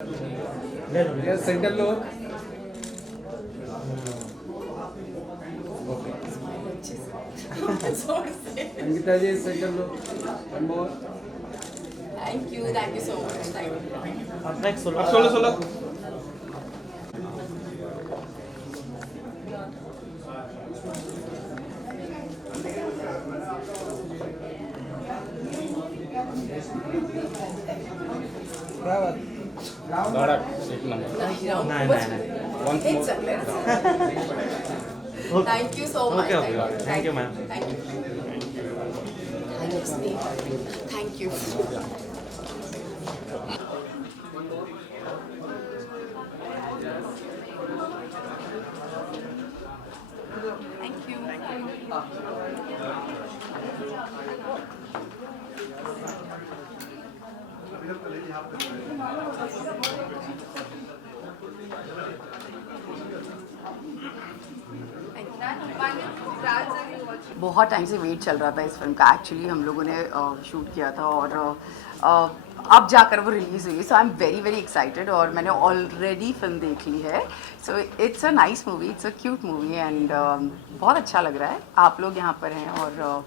Centre लो. Okay. Ankita ji centre लो. One more. Thank you so much. Thank you. अब next solo अब solo solo. Dhadak एक नंबर. नहीं Once It's more. success. Thank you so much. Okay. Thank you, ma'am. Thank you. Thank you. Thank you. बहुत time से wait चल रहा था इस फिल्म का. एक्चुअली हम लोगों ने शूट किया था और अब जाकर वो रिलीज़ हुई. सो आई एम वेरी एक्साइटेड और मैंने ऑलरेडी फिल्म देख ली है. So it's a nice movie, it's a cute movie and बहुत अच्छा लग रहा है. आप लोग यहाँ पर हैं और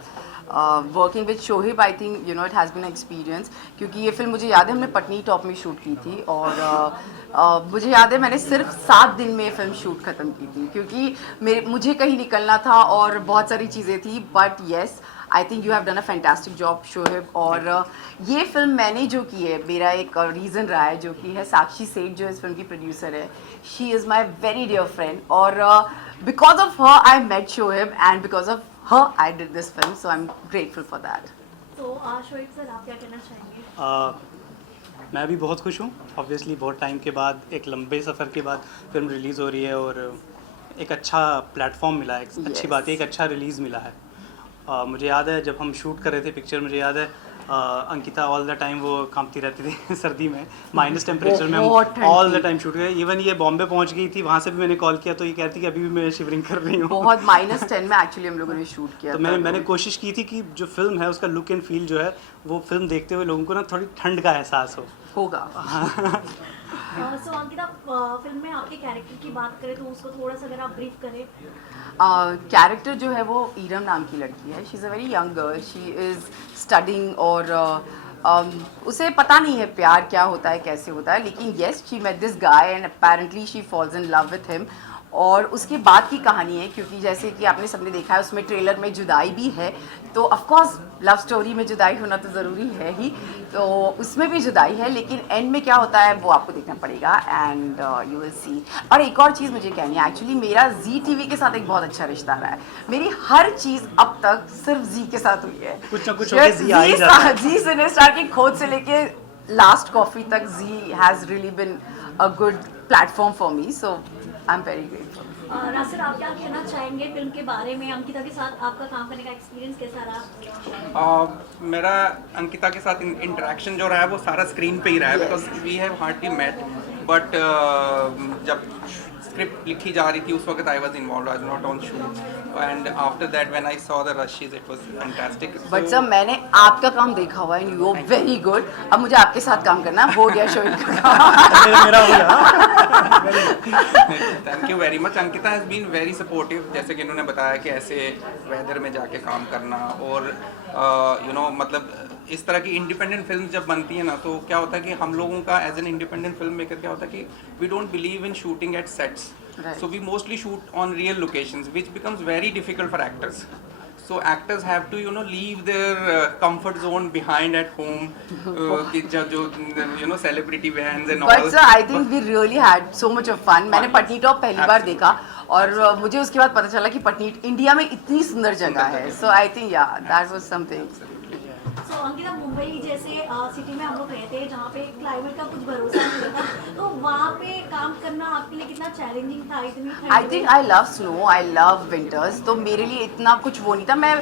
working with Shoaib I think you know it has been experience. क्योंकि ये फिल्म मुझे याद है हमने पटनी टॉप में शूट की थी और मुझे याद है मैंने सिर्फ 7 दिन में फिल्म शूट ख़त्म की थी क्योंकि मुझे कहीं निकलना था और बहुत सारी चीज़ें थी. But yes I think you have done a fantastic job Shoaib. और ये फिल्म मैंने जो की है मेरा एक रीज़न रहा है जो कि है साक्षी सेठ जो इस फिल्म की प्रोड्यूसर है. She is my very dear friend और because of her I met Shoaib and because of her I did this film, so I'm grateful for that. तो शोएब सर आप क्या कहना चाहेंगे? मैं भी बहुत खुश हूँ. ऑब्वियसली बहुत टाइम के बाद एक लंबे सफ़र के बाद फिल्म रिलीज़ हो रही है और एक अच्छा प्लेटफॉर्म मिला है. अच्छी बात है, एक अच्छा रिलीज़ मिला है. मुझे याद है जब हम शूट कर रहे थे पिक्चर, मुझे याद है अंकिता ऑल द टाइम वो कांपती रहती थी सर्दी में, माइनस टेम्परेचर में हम ऑल द टाइम शूट गए. इवन ये बॉम्बे पहुंच गई थी, वहाँ से भी मैंने कॉल किया तो ये कहती कि अभी भी मैं शिवरिंग कर रही हूँ. बहुत -10 में एक्चुअली हम लोगों ने शूट किया तो था. मैंने कोशिश की थी कि जो फिल्म है उसका लुक एंड फील जो है वो फिल्म देखते हुए लोगों को ना थोड़ी ठंड का एहसास होगा. सो अंकिता फिल्म में आपके कैरेक्टर की बात करें तो उसको थोड़ा सा अगर आप ब्रीफ करें. कैरेक्टर जो है वो ईरम नाम की लड़की है. She is a very young girl. She is studying और उसे पता नहीं है प्यार क्या होता है कैसे होता है. लेकिन yes she met this guy and apparently she falls in love with him. और उसके बाद की कहानी है क्योंकि जैसे कि आपने सबने देखा है उसमें ट्रेलर में जुदाई भी है. तो ऑफ कोर्स लव स्टोरी में जुदाई होना तो ज़रूरी है ही. तो उसमें भी जुदाई है लेकिन एंड में क्या होता है वो आपको देखना पड़ेगा एंड यू विल सी. और एक और चीज़ मुझे कहनी है, एक्चुअली मेरा जी टीवी के साथ एक बहुत अच्छा रिश्ता रहा है. मेरी हर चीज़ अब तक सिर्फ जी के साथ हुई है. कुछ ना कुछ होके जी आ ही जाता है. जी सिने स्टार की खोज से लेके लास्ट कॉफ़ी तक Zee has really been a good platform for me. So I am very grateful. रासर आप क्या कहना चाहेंगे फिल्म के बारे में? अंकिता के साथ आपका काम करने का एक्सपीरियंस कैसा रहा? मेरा अंकिता के साथ इंटरेक्शन जो रहा है वो सारा स्क्रीन पे ही रहा है because we have hardly met. But जब स्क्रिप्ट लिखी जा रही थी उस वक्त I was involved, I was not on shoot and after that when I saw the rushes it was fantastic. But sir मैंने आपका काम देखा हुआ है and you are very good. अब मुझे आपके साथ काम करना है. हो गया शोएब का काम. मेरा हो गया. Thank you very much. Ankita has been very supportive. जैसे कि इन्होंने बताया कि ऐसे वेदर में जाके काम करना और यू नो मतलब इस तरह की इंडिपेंडेंट फिल्म जब बनती है ना तो क्या होता है कि हम लोगों का as an independent film maker क्या होता है कि we don't believe in shooting at sets. So we mostly shoot on real locations, which becomes very difficult for actors. So actors have to, you know, leave their comfort zone behind at home. जो you know celebrity vans and all. But sir, I think we really had so much of fun. मैंने Patni top पहली बार देखा और मुझे उसके बाद पता चला कि पटनी इंडिया में इतनी सुंदर जगह है. So I think yeah, that was something. सो अंकिता मुंबई जैसे सिटी में हम लोग रहते हैं जहाँ पे क्लाइमेट का कुछ भरोसा नहीं रहता, तो वहाँ पे काम करना आपके लिए कितना चैलेंजिंग था? इतनी ठंड आई think I love snow, I love winters. तो मेरे लिए इतना कुछ वो नहीं था. मैं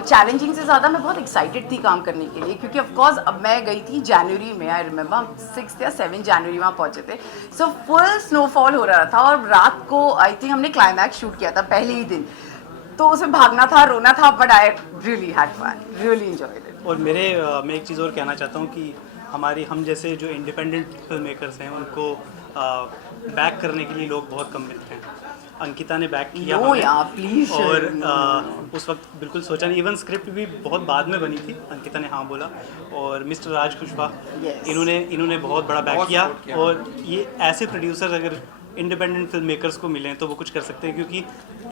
चैलेंजिंग से ज़्यादा मैं बहुत एक्साइटेड थी काम करने के लिए क्योंकि ऑफकोर्स अब मैं गई थी जनवरी में. आई रिमेंबर हम 6 या 7 जनवरी वहाँ पहुँचे थे. सो फुल स्नोफॉल हो रहा था और रात को आई थिंक हमने क्लाइमैक्स शूट किया था पहले ही दिन. तो उसमें भागना था, रोना था, but I really had fun, really enjoyed it. और मैं एक चीज़ और कहना चाहता हूँ कि हम जैसे जो इंडिपेंडेंट फिल्म मेकर्स हैं उनको बैक करने के लिए लोग बहुत कम मिलते हैं। अंकिता ने बैक किया नो हमें, यार प्लीज। और उस वक्त बिल्कुल सोचा नहीं, इवन स्क्रिप्ट भी बहुत बाद में बनी थी, अंकिता ने हाँ बोला। और मिस्टर राज कुशवाहा Yes. इन्होंने बहुत बड़ा बैक बहुत किया। support किया। और ये ऐसे प्रोड्यूसर अगर इंडिपेंडेंट फिल्म मेकर्स को मिलें तो वो कुछ कर सकते हैं, क्योंकि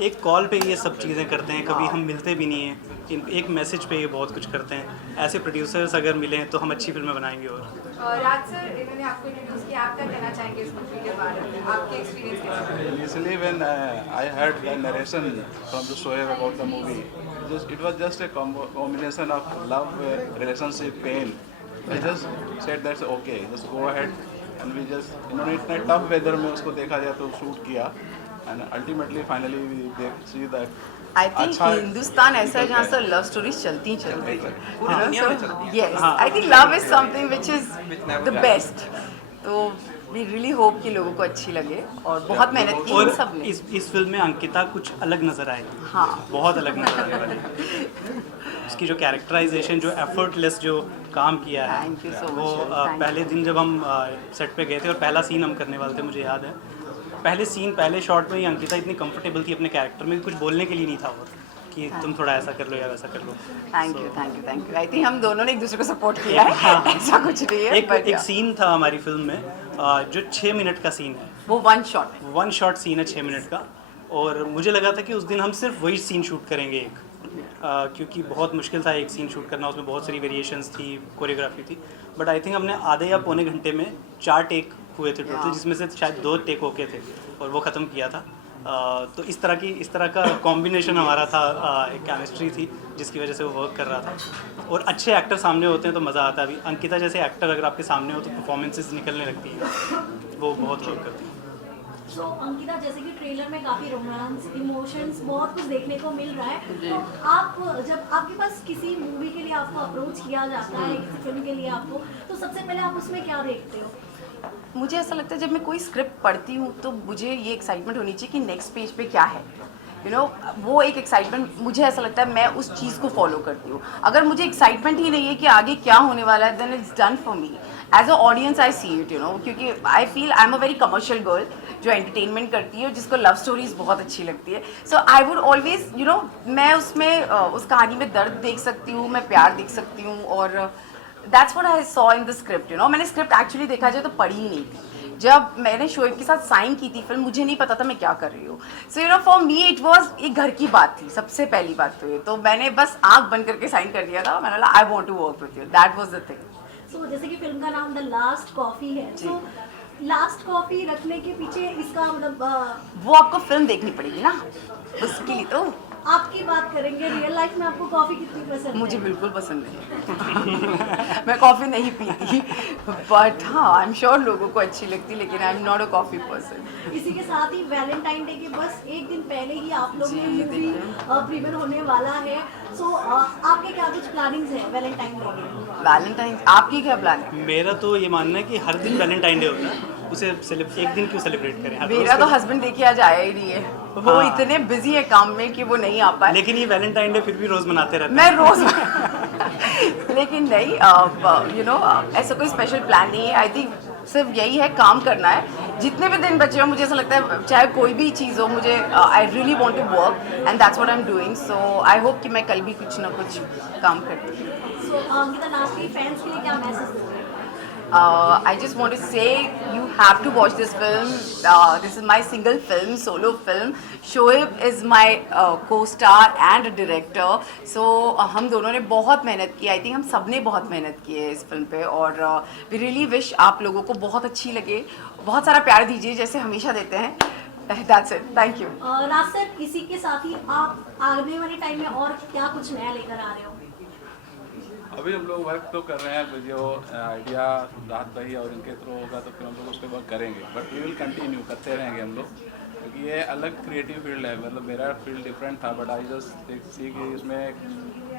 एक कॉल पे ये सब चीज़ें करते हैं, कभी हम मिलते भी नहीं हैं, एक मैसेज पे ये बहुत कुछ करते हैं। ऐसे प्रोड्यूसर्स अगर मिलें तो हम अच्छी फिल्में बनाएंगे। और राज सर, इन्होंने आपको इंट्रोड्यूस किया, आप क्या कहना चाहेंगे इस मूवी के बारे में, आपके एक्सपीरियंस कैसे रहे? Initially, when I heard the narration from the Shoaib about the movie, it was just a combination of love, relationship, pain. I just said that's okay, just go ahead, and we just इन्होंने इतना tough weather में उसको देखा जाए तो shoot किया, and ultimately finally we see that I think Hindustan ऐसा है जहाँ से लव स्टोरीज चलती हैं। पूरी दुनिया में चलती हैं। Yes, I think love is something which is Which never the dies. Best. तो वी रियली होप कि लोगों को अच्छी लगे, और बहुत मेहनत की इन और सब ने। इस फिल्म में अंकिता कुछ अलग नज़र आएगी। हाँ। बहुत अलग नज़र आने वाली है। उसकी जो कैरेक्टराइजेशन, जो एफर्टलेस जो काम किया है, Thank you so वो much, thank you. पहले दिन जब हम सेट पे गए थे और पहला सीन हम करने वाले थे, मुझे याद है पहले शॉट में ही अंकिता इतनी कंफर्टेबल थी अपने कैरेक्टर में, कुछ बोलने के लिए नहीं था वो कि तुम थोड़ा ऐसा कर लो या वैसा कर लो। Thank you. आई थिंक हम दोनों ने एक दूसरे को सपोर्ट किया है। ऐसा कुछ नहीं है, एक सीन था हमारी फिल्म में जो 6 मिनट का सीन है, वो वन शॉट सीन है 6 मिनट का। और मुझे लगा था कि उस दिन हम सिर्फ वही सीन शूट करेंगे क्योंकि बहुत मुश्किल था एक सीन शूट करना, उसमें बहुत सारी वेरिएशंस थी, कोरियोग्राफी थी। बट आई थिंक हमने आधे या पौने घंटे में 4 टेक हुए थे टोटल, जिसमें से शायद 2 टेक ओके थे और वो ख़त्म किया था। तो इस तरह का कॉम्बिनेशन हमारा था, एक केमिस्ट्री थी जिसकी वजह से वो वर्क कर रहा था। और अच्छे एक्टर सामने होते हैं तो मज़ा आता है। अभी अंकिता जैसे एक्टर अगर आपके सामने हो तो परफॉर्मेंसेस निकलने लगती हैं, वो बहुत वर्क करती है। सो अंकिता, जैसे कि ट्रेलर में काफ़ी रोमांस, इमोशंस, बहुत कुछ देखने को मिल रहा है, तो आप जब आपके पास किसी मूवी के लिए आपको अप्रोच किया जाता है, किसी फिल्म के लिए आपको, तो सबसे पहले आप उसमें क्या देखते हो? मुझे ऐसा लगता है जब मैं कोई स्क्रिप्ट पढ़ती हूँ तो मुझे ये एक्साइटमेंट होनी चाहिए कि नेक्स्ट पेज पे क्या है, वो एक एक्साइटमेंट। मुझे ऐसा लगता है मैं उस चीज़ को फॉलो करती हूँ। अगर मुझे एक्साइटमेंट ही नहीं है कि आगे क्या होने वाला है, then it's done for me as a audience. I see it, क्योंकि I feel I am a very commercial girl जो एंटरटेनमेंट करती है और जिसको लव स्टोरीज बहुत अच्छी लगती है। सो आई वुड ऑलवेज मैं उसमें उस कहानी में दर्द देख सकती हूँ, मैं प्यार देख सकती हूँ, और that's what I saw in the script. मैंने स्क्रिप्ट एक्चुअली देखा जाए तो पढ़ी ही नहीं थी। जब मैंने शोएब के साथ साइन की थी फिल्म, मुझे नहीं पता था मैं क्या कर रही हूँ। So for me it was एक घर की बात थी, सबसे पहली बात तो ये। तो मैंने बस आँख बंद करके साइन कर दिया था। मैंने बोला I want to work with you, that was the thing. So जैसे कि फिल्म का नाम द लास्ट कॉफी है, तो लास्ट कॉफी रखने के पीछे इसका मतलब वो आपको फिल्म देखनी पड़ेगी ना उसके लिए। तो आपकी बात करेंगे, रियल लाइफ में आपको कॉफी कितनी पसंद है? मुझे बिल्कुल पसंद नहीं मैं कॉफ़ी नहीं पीती, बट हाँ आई एम श्योर लोगों को अच्छी लगती, लेकिन I am not a coffee person. इसी के साथ ही वैलेंटाइन डे के बस एक दिन पहले ही आप लोग ने जी, मूवी प्रीमियर होने वाला है। सो आपके क्या कुछ प्लानिंग्स हैं वैलेंटाइन डे के? वैलेंटाइन, आपकी क्या प्लान है? मेरा तो ये मानना है कि हर दिन वैलेंटाइन डे होता है, उसे एक दिन क्यों सेलिब्रेट करें? हर मेरा रोज तो हस्बैंड देखिए आज आया ही नहीं है, वो हाँ। इतने बिजी है काम में कि वो नहीं आ पाए। लेकिन ये वैलेंटाइन डे फिर भी रोज मनाते रहते मैं रोज लेकिन नहीं, ऐसा कोई स्पेशल प्लान नहीं है। आई थिंक सिर्फ यही है, काम करना है। जितने भी दिन बचे हो, मुझे ऐसा लगता है चाहे कोई भी चीज़ हो, मुझे I really want to work and that's what I am doing. So I hope कि मैं कल भी कुछ ना कुछ काम करती हूँ। सो अंकिता नास्ती फैंस के लिए क्या मैसेज दोगे? I just want to say you have to watch this film. This is my single film, solo film. Shoaib is my co-star and a director. So हम दोनों ने बहुत मेहनत की। I think हम सब ने बहुत मेहनत की है इस फिल्म पे, और we really wish आप लोगों को बहुत अच्छी लगे। बहुत सारा प्यार दीजिए जैसे हमेशा देते हैं। That's it. Thank you. Raj sir, इसी के साथ ही आप आने वाले टाइम में और क्या कुछ नया लेकर आ रहे हो? अभी हम लोग वर्क तो कर रहे हैं, जो आइडिया राहत भाई और इनके थ्रू होगा तो फिर हम लोग उस पर वर्क करेंगे, बट वी विल कंटिन्यू करते रहेंगे हम लोग, क्योंकि ये अलग क्रिएटिव फील्ड है। मतलब मेरा फील्ड डिफरेंट था, बट आई जस्ट सी कि इसमें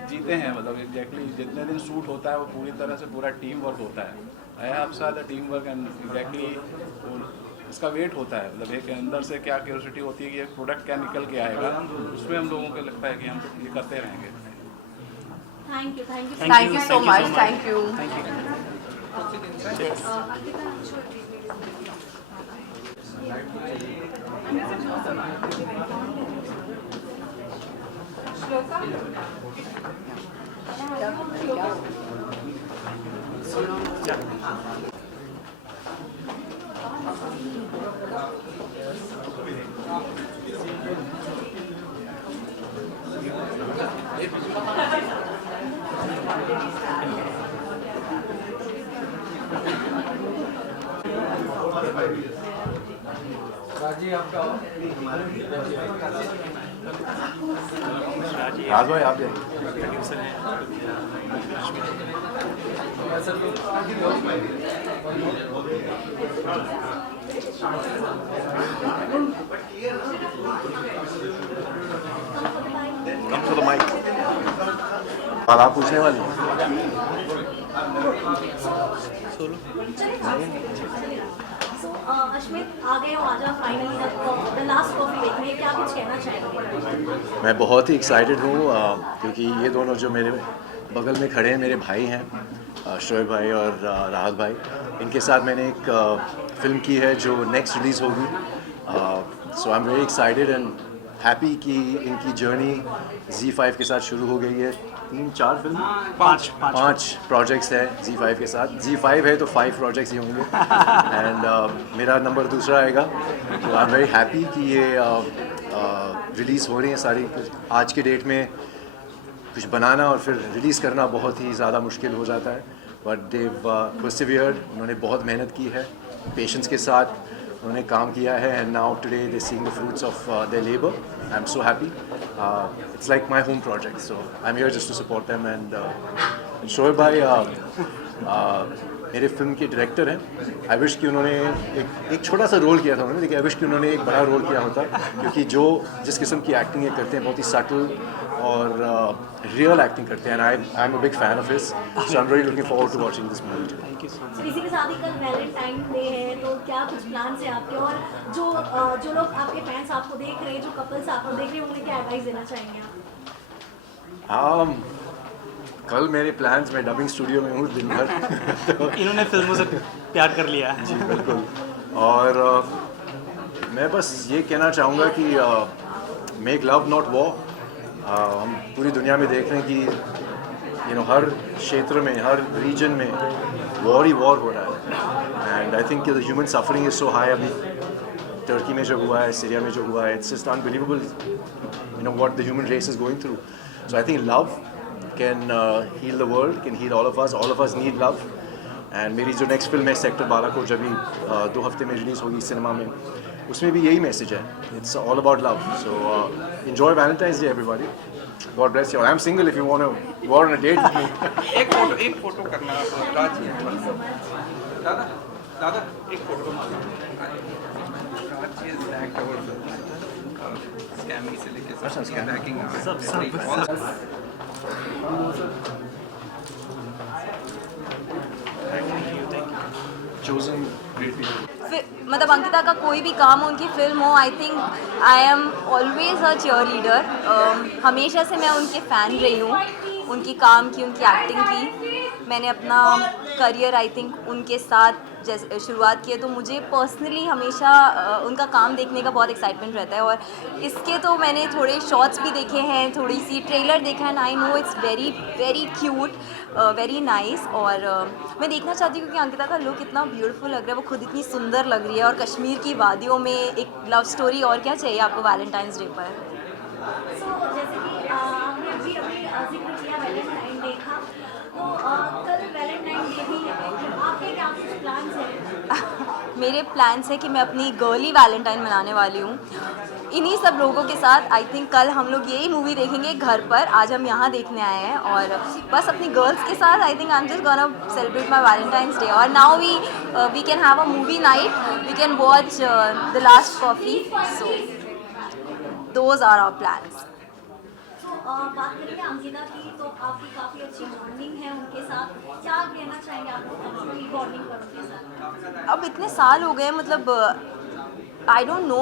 जीते हैं। मतलब एग्जैक्टली जितने दिन शूट होता है वो पूरी तरह से पूरा टीम वर्क होता है। आई हैव सा the team work and exactly इसका वेट होता है। मतलब एक अंदर से क्या क्यूरियोसिटी होती है कि एक प्रोडक्ट क्या निकल के आएगा, उसमें हम लोगों को लगता है कि हम ये करते रहेंगे। Thank you Thank you so much. Thank you. Thank you. proceed inside. Yes. Ankita should Shloka Raj भाई आप जाइए। प्रोड्यूसर हैं। Come to the mic. और आप पूछने वाली हैं? अश्मित आ गए हो आजा फाइनली द लास्ट कॉफी देखने, क्या कुछ कहना चाहेंगे? मैं बहुत ही एक्साइटेड हूँ क्योंकि ये दोनों जो मेरे बगल में खड़े हैं मेरे भाई हैं, शोएब भाई और राहत भाई। इनके साथ मैंने एक फिल्म की है जो नेक्स्ट रिलीज़ होगी। So I am very excited and happy कि इनकी जर्नी Z5 के साथ शुरू हो गई है। 3-4 फिल्म, 5 प्रोजेक्ट्स है Z5 के साथ। Z5 है तो 5 प्रोजेक्ट्स ही होंगे एंड मेरा नंबर दूसरा आएगा। तो आई एम वेरी हैप्पी कि ये रिलीज़ हो रही हैं सारी। आज के डेट में कुछ बनाना और फिर रिलीज़ करना बहुत ही ज़्यादा मुश्किल हो जाता है, बट देव परसिवियर्ड। उन्होंने बहुत मेहनत की है, पेशेंस के साथ उन्होंने काम किया है and now today they seeing the fruits of their labour. I am so happy. It's like my home project, so I am here just to support them. And Shoaib भाई मेरे फिल्म के डायरेक्टर हैं। आई विश कि उन्होंने एक छोटा सा role किया था उन्होंने, लेकिन आई विश कि उन्होंने एक बड़ा रोल किया होता, क्योंकि जिस किस्म की एक्टिंग ये करते हैं बहुत ही सटल और रियल एक्टिंग करते हैं। I am a big fan of his, so I am very looking forward to watching this movie. Thank you so much. तो इसी के साथ ही कल वैलेंटाइन डे है, तो क्या कुछ प्लान है आपके? और जो लोग आपके फैंस आपको देख रहे हैं, जो कपल्स आपको देख रहे हैं, उन्हें क्या एडवाइस देना चाहेंगे आप? कल मेरे प्लान्स में डबिंग स्टूडियो में हूँ दिन भर। तो इन्होंने फिल्मों से प्यार कर लिया है। जी बिल्कुल। और मैं बस ये कहना चाहूँगा कि मेक लव नॉट वॉर। हम पूरी दुनिया में देख रहे हैं कि हर क्षेत्र में, हर रीजन में वॉर ही वॉर हो रहा है। And I think the human suffering is so high. अभी टर्की में जो हुआ है, सीरिया में जो हुआ है, it's just unbelievable what the human race is going through. So I think love can heal the world, can heal all of us need love। and मेरी जो नेक्स्ट फिल्म है सेक्टर बालाकोट, जब भी 2 हफ्ते में रिलीज़ होगी सिनेमा में, उसमें भी यही मैसेज है, it's all about love. So enjoy Valentine's Day everybody, God bless you। I'm single if you want to go on a date with me। एक फोटो करना राज जी। दादा दादा एक photo. Raj ji is back और स्कैमी से लेके सब बैकिंग chosen great people। मतलब अंकिता का कोई भी काम हो, उनकी फिल्म हो, I think I am always a cheerleader. हमेशा से मैं उनके फ़ैन रही हूँ, उनकी काम की, उनकी एक्टिंग की। मैंने अपना करियर आई थिंक उनके साथ जैसे शुरुआत की है, तो मुझे पर्सनली हमेशा उनका काम देखने का बहुत एक्साइटमेंट रहता है। और इसके तो मैंने थोड़े शॉर्ट्स भी देखे हैं, थोड़ी सी ट्रेलर देखा है, I know it's very very cute, very nice. और मैं देखना चाहती हूँ कि अंकिता का लुक इतना ब्यूटीफुल लग रहा है, वो खुद इतनी सुंदर लग रही है, और कश्मीर की वादियों में एक लव स्टोरी, और क्या चाहिए आपको वैलेंटाइंस डे पर। सो जैसे कि आपने अभी जिक्र किया वैलेंटाइन डे का, तो कल वैलेंटाइन डे भी है, आपके क्या कुछ प्लान्स हैं? मेरे प्लान्स है कि मैं अपनी गर्ली वैलेंटाइन मनाने वाली हूँ इन्हीं सब लोगों के साथ। आई थिंक कल हम लोग यही मूवी देखेंगे घर पर, आज हम यहाँ देखने आए हैं, और बस अपनी गर्ल्स के साथ I think I am just gonna celebrate my Valentine's Day. और now we can have a movie night, we can watch the last coffee, so those are our plans. बात करेंगे अंकिता की, तो आपकी काफ़ी अच्छी बॉन्डिंग है उनके साथ, क्या आप कहना चाहेंगे आप बॉन्डिंग पर उनके साथ? अब इतने साल हो गए, मतलब I don't know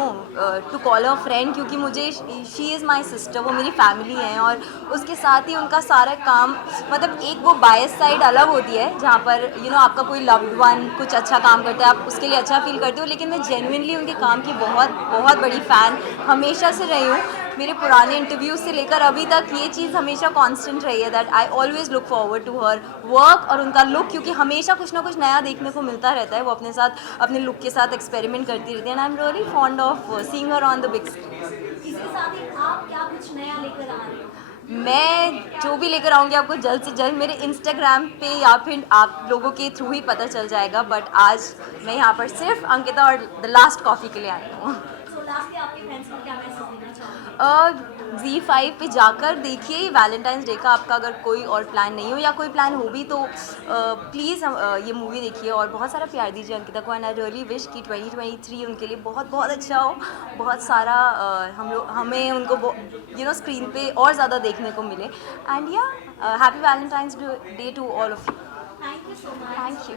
to call a friend, क्योंकि मुझे शी इज़ माई सिस्टर, वो मेरी फैमिली है। और उसके साथ ही उनका सारा काम, मतलब एक वो बायस साइड अलग होती है जहाँ पर आपका कोई लव्ड वन कुछ अच्छा काम करता है, आप उसके लिए अच्छा फील करते हो, लेकिन मैं जेन्युइनली उनके काम की बहुत बहुत बड़ी फ़ैन हमेशा से रही हूँ। मेरे पुराने इंटरव्यूज से लेकर अभी तक ये चीज़ हमेशा कांस्टेंट रही है, that I always look forward to her work और उनका लुक, क्योंकि हमेशा कुछ ना कुछ नया देखने को मिलता रहता है। वो अपने साथ अपने लुक के साथ एक्सपेरिमेंट करती रहती है, and I am really fond of seeing her on the big screen. इसके साथ ही आप क्या कुछ नया लेकर आ रहे हो? मैं जो भी लेकर आऊँगी आपको जल्द से जल्द मेरे इंस्टाग्राम पे या फिर आप लोगों के थ्रू ही पता चल जाएगा, बट आज मैं यहाँ पर सिर्फ अंकिता और द लास्ट कॉफ़ी के लिए आई हूँ। सो लास्टली आपके फैंस को क्या मैसेज देना चाहोगे? Z5 पे जाकर देखिए वैलेंटाइंस डे का, आपका अगर कोई और प्लान नहीं हो या कोई प्लान हो भी तो प्लीज़ ये मूवी देखिए और बहुत सारा प्यार दीजिए अंकिता को। एंड आई रियली विश कि 2023 उनके लिए बहुत बहुत अच्छा हो, बहुत सारा हमें उनको स्क्रीन पे और ज़्यादा देखने को मिले। एंड या happy Valentine's day to all of you. Thank you so much. Thank you.